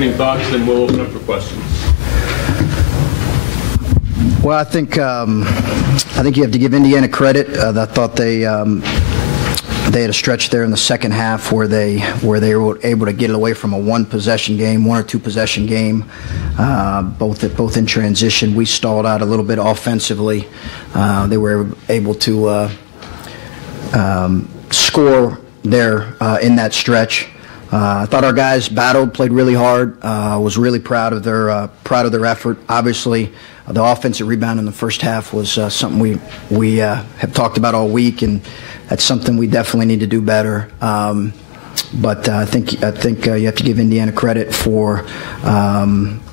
Any thoughts, then we'll open up for questions. Well, I think you have to give Indiana credit. I thought they had a stretch there in the second half where they were able to get away from a one or two possession game, both in transition. We stalled out a little bit offensively. They were able to score there in that stretch. I thought our guys battled, played really hard. Was really proud of their effort. Obviously, the offensive rebound in the first half was something we have talked about all week, and that's something we definitely need to do better. But I think you have to give Indiana credit for. I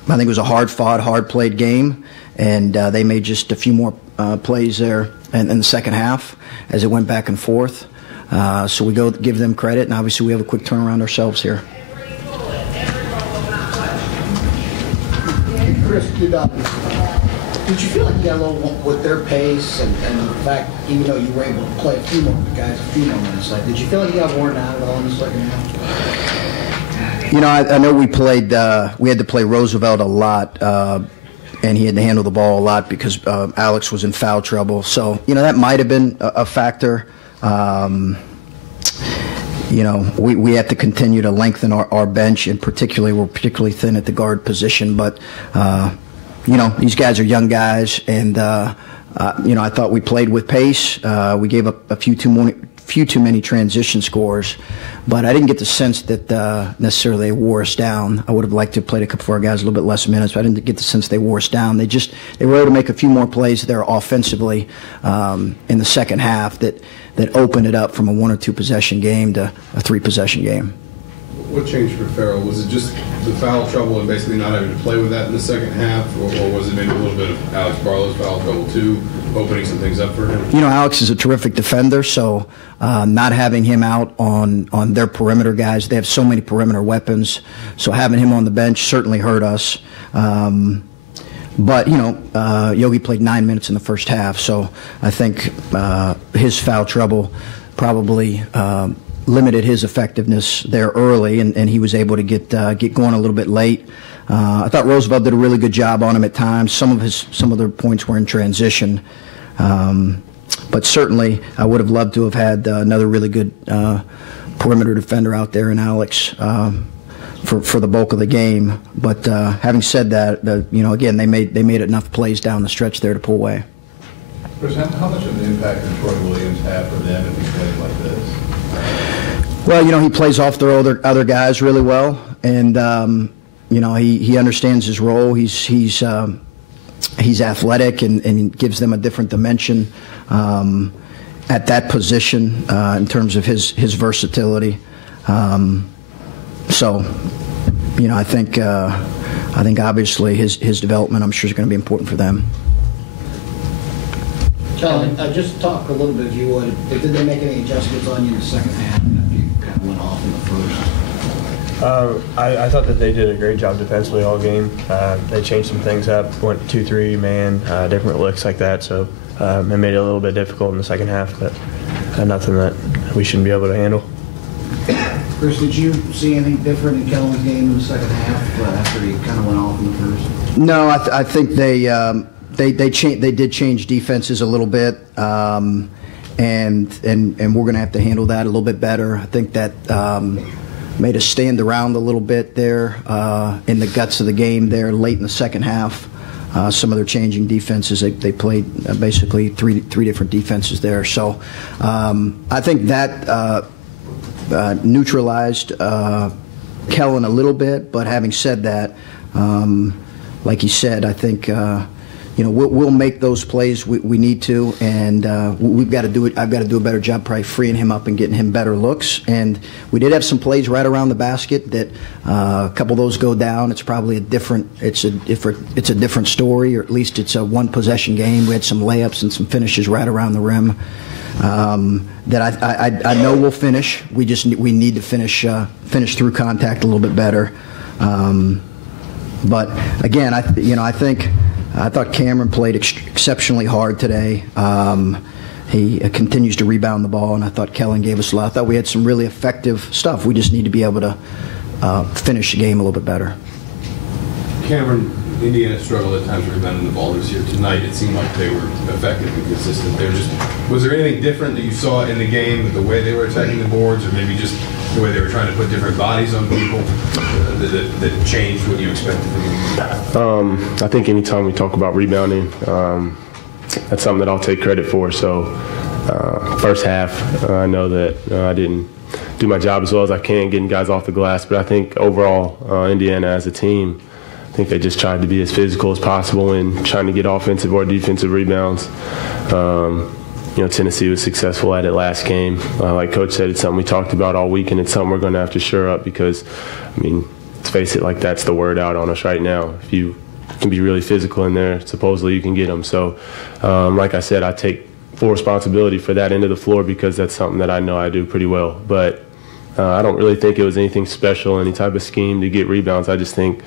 think it was a hard-fought, hard-played game, and they made just a few more plays there in the second half as it went back and forth. So we go give them credit, and obviously we have a quick turnaround ourselves here. Chris, did you feel like you got a little with their pace and the fact, even though you were able to play a few more minutes, did you feel like you got worn out at all in the second half? You know, I know we had to play Roosevelt a lot, and he had to handle the ball a lot because Alex was in foul trouble. So, you know, that might have been a factor. You know, we have to continue to lengthen our bench, and we're particularly thin at the guard position. But, you know, these guys are young guys, and, you know, I thought we played with pace. We gave up a few too many transition scores, but I didn't get the sense that necessarily they wore us down. I would have liked to have played a couple of our guys a little bit less minutes, but I didn't get the sense they wore us down. They were able to make a few more plays there offensively in the second half that opened it up from a one or two possession game to a three possession game. What changed for Farrell? Was it just the foul trouble and basically not having to play with that in the second half, or was it maybe a little bit of Alex Barlow's foul trouble too, opening some things up for him? You know, Alex is a terrific defender, so not having him out on their perimeter guys, they have so many perimeter weapons, so having him on the bench certainly hurt us. But, you know, Yogi played 9 minutes in the first half, so I think his foul trouble probably limited his effectiveness there early, and he was able to get going a little bit late. I thought Roosevelt did a really good job on him at times. Some of their points were in transition, but certainly I would have loved to have had another really good perimeter defender out there in Alex for the bulk of the game. But having said that, you know, again, they made enough plays down the stretch there to pull away. Chris, how much of an impact did Troy Williams have for them if he played like this? Well, you know, he plays off their other guys really well, and you know, he understands his role. He's athletic and gives them a different dimension at that position in terms of his versatility. So, you know, I think obviously his development, I'm sure, is going to be important for them. Kellen, just talk a little bit, if you would. Did they make any adjustments on you in the second half after you kind of went off in the first? I thought that they did a great job defensively all game. They changed some things up, went 2-3 man, different looks like that. So it made it a little bit difficult in the second half, but nothing that we shouldn't be able to handle. Chris, did you see anything different in Kellen's game in the second half after he kind of went off in the first? No, I think they did change defenses a little bit, and we're going to have to handle that a little bit better. I think that made us stand around a little bit there in the guts of the game there late in the second half. Some of their changing defenses, they played basically three different defenses there. So I think that neutralized Kellen a little bit. But having said that, like he said, I think you know, we'll make those plays we need to, and we've got to do it. I've got to do a better job probably freeing him up and getting him better looks. And we did have some plays right around the basket that a couple of those go down. It's probably a different story, or at least it's a one possession game. We had some layups and some finishes right around the rim that I know we'll finish. We need to finish through contact a little bit better. But again, I thought Cameron played exceptionally hard today. He continues to rebound the ball, and I thought Kellen gave us a lot. I thought we had some really effective stuff. We just need to be able to finish the game a little bit better. Cameron, Indiana struggled at times rebounding the ball this year. Tonight, it seemed like they were effective and consistent. Was there anything different that you saw in the game with the way they were attacking the boards, or maybe just the way they were trying to put different bodies on people that changed what you expected from them? I think anytime we talk about rebounding, that's something that I'll take credit for. So first half, I know that I didn't do my job as well as I can getting guys off the glass, but I think overall Indiana as a team, I think they just tried to be as physical as possible and trying to get offensive or defensive rebounds. Tennessee was successful at it last game. Like Coach said, it's something we talked about all week, and it's something we're going to have to shore up because, let's face it, like that's the word out on us right now. If you can be really physical in there, supposedly you can get them. So, like I said, I take full responsibility for that end of the floor because that's something that I know I do pretty well. But I don't really think it was anything special, any type of scheme to get rebounds. I just think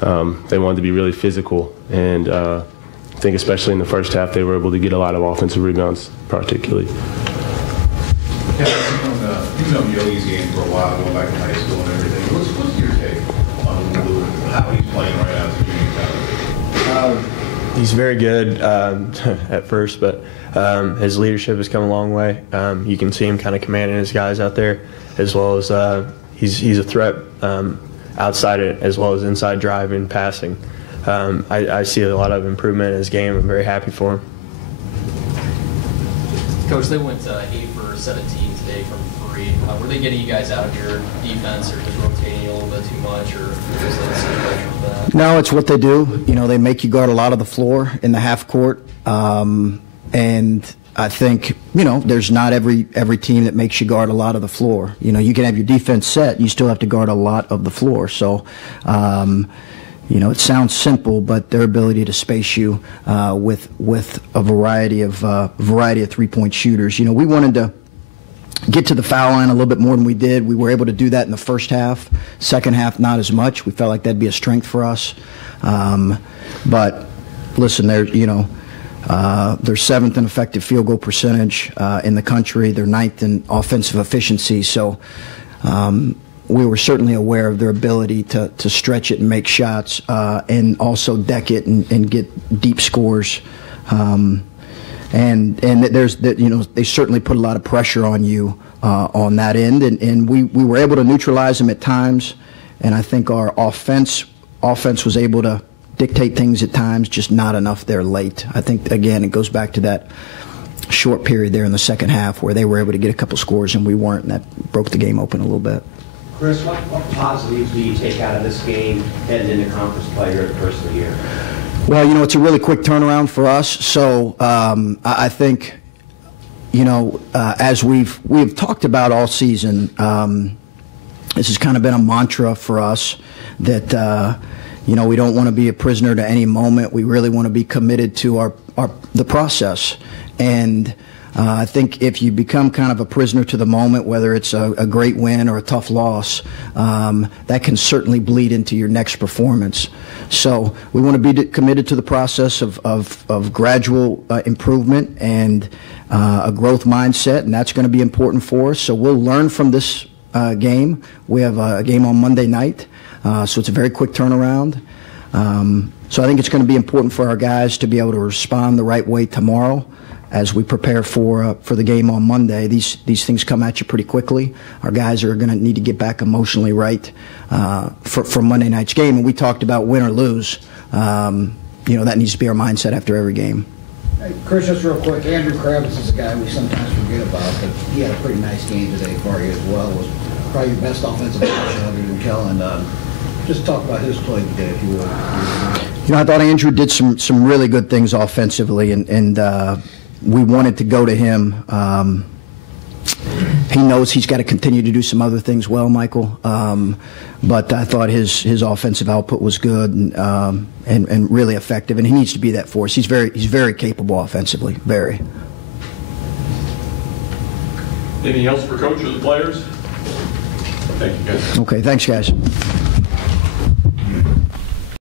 they wanted to be really physical, and I think especially in the first half they were able to get a lot of offensive rebounds particularly. Yeah, you've known Yogi's game for a while, going back to high school and everything. What's your take on how he's playing right now as a junior college? He's very good at first, but his leadership has come a long way. You can see him kind of commanding his guys out there, as well as he's a threat outside it, as well as inside driving, passing. I see a lot of improvement in his game. I'm very happy for him. Coach, they went 8 for 17 today from 3. Were they getting you guys out of your defense, or just rotating a little bit too much, or was there some pressure for that? No, it's what they do. They make you guard a lot of the floor in the half court, and I think there's not every team that makes you guard a lot of the floor. You can have your defense set, you still have to guard a lot of the floor. So. It sounds simple, but their ability to space you with a variety of 3-point shooters. We wanted to get to the foul line a little bit more than we did. We were able to do that in the first half. Second half, not as much. We felt like that'd be a strength for us. But listen, they're 7th in effective field goal percentage in the country. They're 9th in offensive efficiency. So. We were certainly aware of their ability to stretch it and make shots, and also deck it and get deep scores. And there's they certainly put a lot of pressure on you on that end, and we were able to neutralize them at times. And I think our offense was able to dictate things at times, just not enough there late. I think again it goes back to that short period there in the second half where they were able to get a couple scores and we weren't, and that broke the game open a little bit. Chris, what positives do you take out of this game heading into conference play here at the first of the year? Well, it's a really quick turnaround for us. So I think, as we've talked about all season, this has kind of been a mantra for us that, we don't want to be a prisoner to any moment. We really want to be committed to the process. And I think if you become kind of a prisoner to the moment, whether it's a great win or a tough loss, that can certainly bleed into your next performance. So we want to be committed to the process of gradual improvement and a growth mindset, and that's going to be important for us. So we'll learn from this game. We have a game on Monday night, so it's a very quick turnaround. So I think it's going to be important for our guys to be able to respond the right way tomorrow as we prepare for the game on Monday. These things come at you pretty quickly. Our guys are going to need to get back emotionally right for Monday night's game. And we talked about win or lose. That needs to be our mindset after every game. Hey, Chris, just real quick, Andrew Kravitz is a guy we sometimes forget about, but he had a pretty nice game today for you as well. Was probably your best offensive option other than Kellen. Just talk about his play today, if you would. I thought Andrew did some really good things offensively, and we wanted to go to him. He knows he's got to continue to do some other things well, Michael. But I thought his offensive output was good and really effective, and he needs to be that for us. He's very capable offensively, very. Anything else for Coach or the players? Thank you, guys. Okay, thanks, guys.